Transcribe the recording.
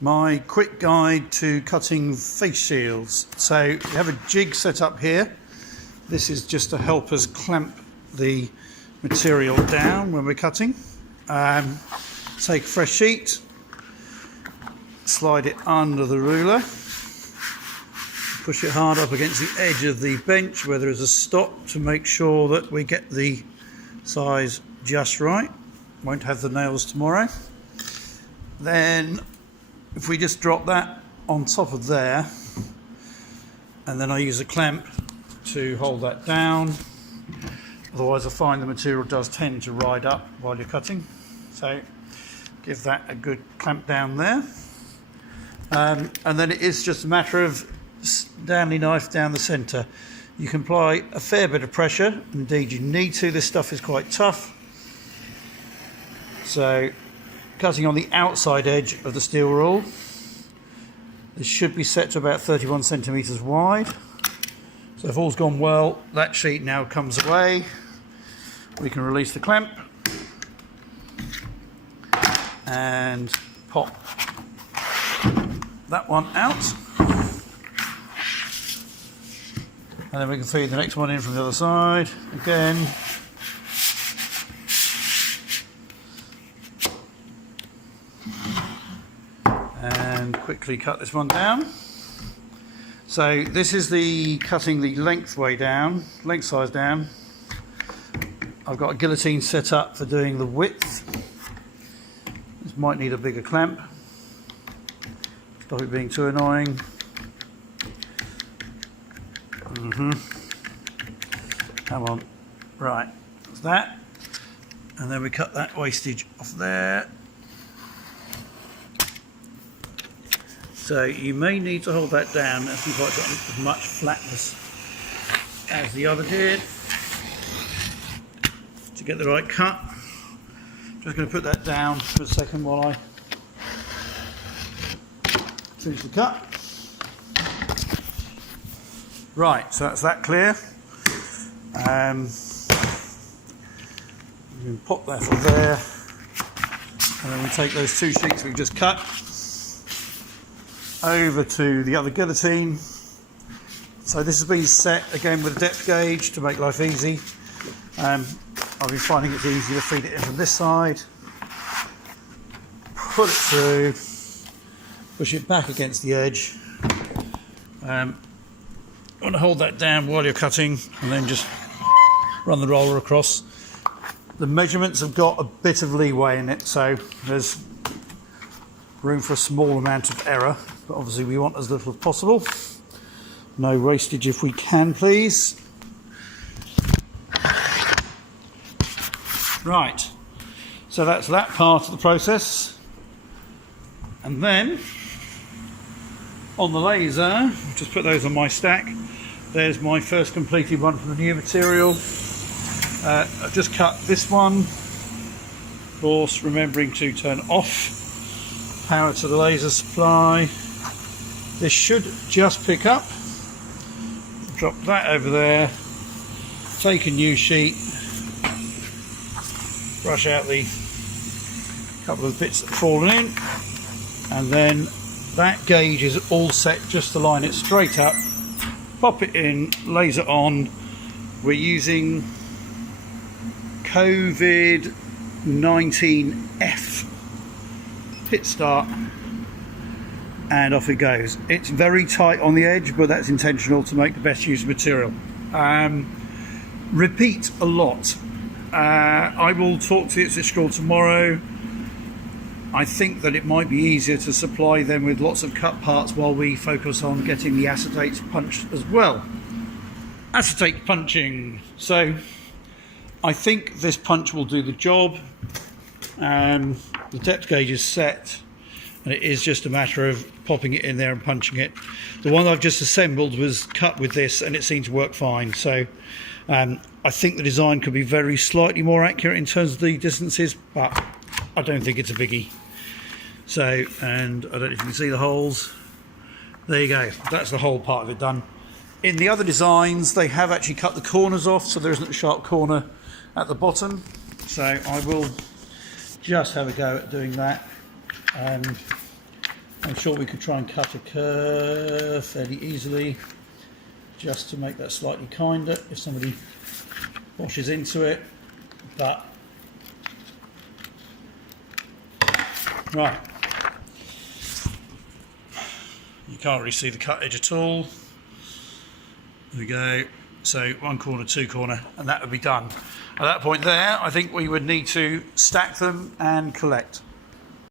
My quick guide to cutting face shields. So we have a jig set up here. This is just to help us clamp the material down when we're cutting. Take a fresh sheet, slide it under the ruler, push it hard up against the edge of the bench where there is a stop to make sure that we get the size just right. Won't have the nails tomorrow. Then if we just drop that on top of there, and then I use a clamp to hold that down. Otherwise I find the material does tend to ride up while you're cutting. So give that a good clamp down there. And then it is just a matter of Stanley knife down the centre. You can apply a fair bit of pressure, indeed you need to, this stuff is quite tough. So cutting on the outside edge of the steel rule. This should be set to about 31 centimetres wide. So if all's gone well, that sheet now comes away. We can release the clamp and pop that one out. And then we can feed the next one in from the other side again. And quickly cut this one down. So this is the cutting the length size down. I've got a guillotine set up for doing the width. This might need a bigger clamp. Stop it being too annoying. Come on. Right, that's that. And then we cut that wastage off there. So you may need to hold that down as you've got as much flatness as the other did to get the right cut. Just going to put that down for a second while I finish the cut. Right, so that's that clear. You can pop that on there, and then we take those two sheets we've just cut over to the other guillotine. So this has been set again with a depth gauge to make life easy. I've been finding it's easier to feed it in from this side, put it through, push it back against the edge. I want to hold that down while you're cutting and then just run the roller across. The measurements have got a bit of leeway in it, so there's room for a small amount of error, but obviously we want as little as possible. No wastage if we can, please. Right, so that's that part of the process. And then on the laser, just put those on my stack. There's my first completed one from the new material. I've just cut this one, of course remembering to turn off power to the laser supply. This should just pick up. Drop that over there, take a new sheet, brush out the couple of bits that have fallen in, and then that gauge is all set just to line it straight up. Pop it in, laser on. We're using COVID 19F. Hit start and off it goes. It's very tight on the edge, but that's intentional to make the best use of material. Repeat a lot. I will talk to the ipswich school tomorrow. I think that it might be easier to supply them with lots of cut parts while we focus on getting the acetates punched as well. Acetate punching. So I think this punch will do the job. The depth gauge is set, and it is just a matter of popping it in there and punching it. The one I've just assembled was cut with this and it seemed to work fine. So I think the design could be very slightly more accurate in terms of the distances, but I don't think it's a biggie. So, and I don't know if you can see the holes. There you go, that's the whole part of it done. In the other designs, they have actually cut the corners off, so there isn't a sharp corner at the bottom. So I will just have a go at doing that. I'm sure we could try and cut a curve fairly easily, just to make that slightly kinder if somebody washes into it. But right, you can't really see the cut edge at all. There we go. So 1 corner, 2 corner, and that would be done. At that point there, I think we would need to stack them and collect.